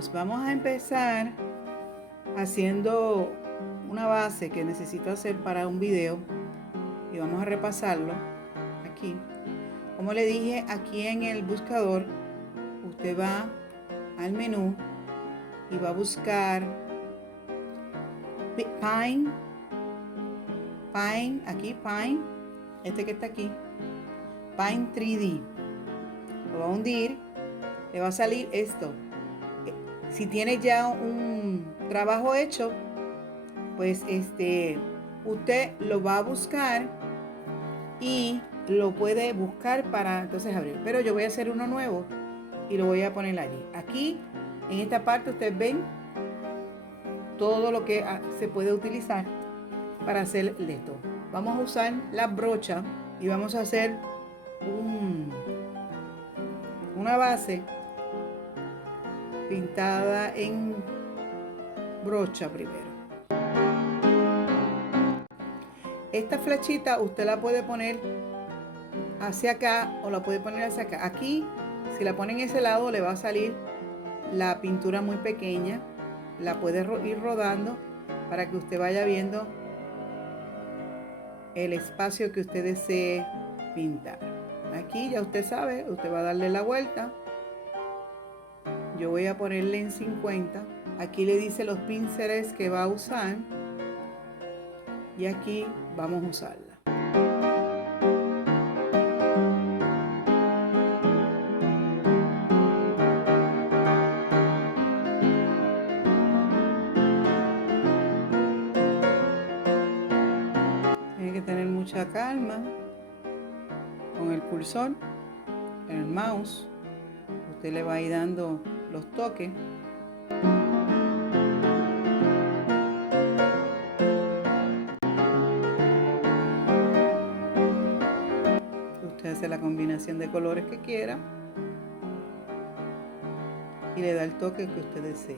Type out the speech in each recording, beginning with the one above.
niños, vamos a empezar haciendo una base que necesito hacer para un video y vamos a repasarlo aquí. Como le dije, aquí en el buscador usted va al menú y va a buscar Pine, aquí Pine, este que está aquí, Pine 3D. Lo va a hundir, le va a salir esto. Si tiene ya un trabajo hecho, pues usted lo va a buscar y lo puede buscar para entonces abrir. Pero yo voy a hacer uno nuevo y lo voy a poner allí. Aquí, en esta parte, ustedes ven todo lo que se puede utilizar para hacer esto. Vamos a usar la brocha y vamos a hacer una base pintada en brocha primero. Esta flechita usted la puede poner hacia acá o la puede poner hacia acá. Aquí, si la pone en ese lado, le va a salir la pintura muy pequeña. La puede ir rodando para que usted vaya viendo el espacio que usted desee pintar. Aquí ya usted sabe, usted va a darle la vuelta. Yo voy a ponerle en 50. Aquí le dice los pinceles que va a usar. Y aquí vamos a usarla. Tiene que tener mucha calma con el cursor, el mouse. Usted le va a ir dando los toques. Usted hace la combinación de colores que quiera y le da el toque que usted desee.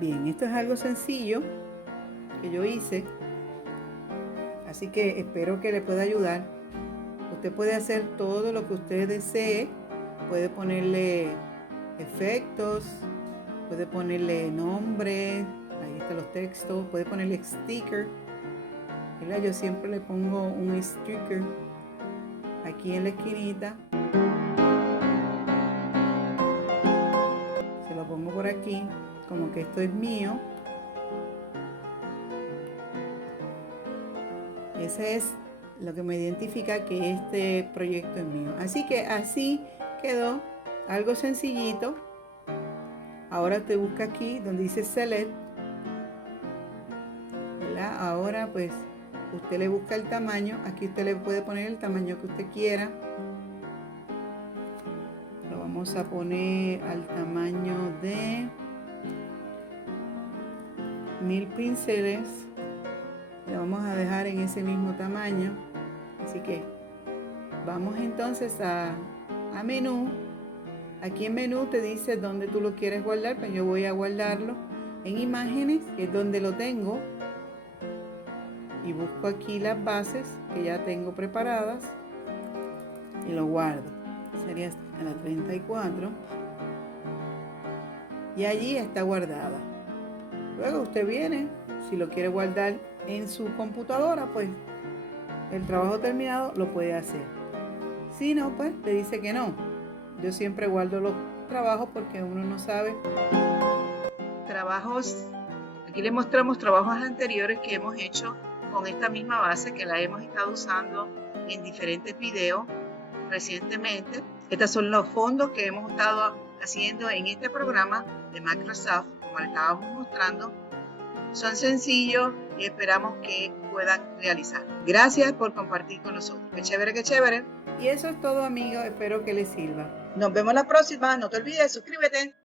Bien, esto es algo sencillo que yo hice, así que espero que le pueda ayudar. Usted puede hacer todo lo que usted desee, puede ponerle efectos, puede ponerle nombre, ahí están los textos, puede ponerle sticker, ¿verdad? Yo siempre le pongo un sticker aquí en la esquinita, se lo pongo por aquí, como que esto es mío. Ese es lo que me identifica que este proyecto es mío. Así que así quedó, algo sencillito. Ahora te busca aquí donde dice Select, ¿verdad? Ahora pues usted le busca el tamaño. Aquí usted le puede poner el tamaño que usted quiera. Lo vamos a poner al tamaño de 1000 pinceles. Le vamos a dejar en ese mismo tamaño. Así que vamos entonces a menú. Aquí en menú te dice dónde tú lo quieres guardar, pues yo voy a guardarlo en imágenes, que es donde lo tengo, y busco aquí las bases que ya tengo preparadas y lo guardo. Sería a la 34 y allí está guardada. Luego usted viene, si lo quiere guardar en su computadora, pues el trabajo terminado lo puede hacer. Si no, pues le dice que no. Yo siempre guardo los trabajos porque uno no sabe. Trabajos Aquí les mostramos trabajos anteriores que hemos hecho con esta misma base, que la hemos estado usando en diferentes videos recientemente. Estos son los fondos que hemos estado haciendo en este programa de Microsoft, como les estábamos mostrando. Son sencillos y esperamos que puedan realizar. Gracias por compartir con nosotros. Qué chévere, qué chévere. Y eso es todo, amigos. Espero que les sirva. Nos vemos la próxima. No te olvides, suscríbete.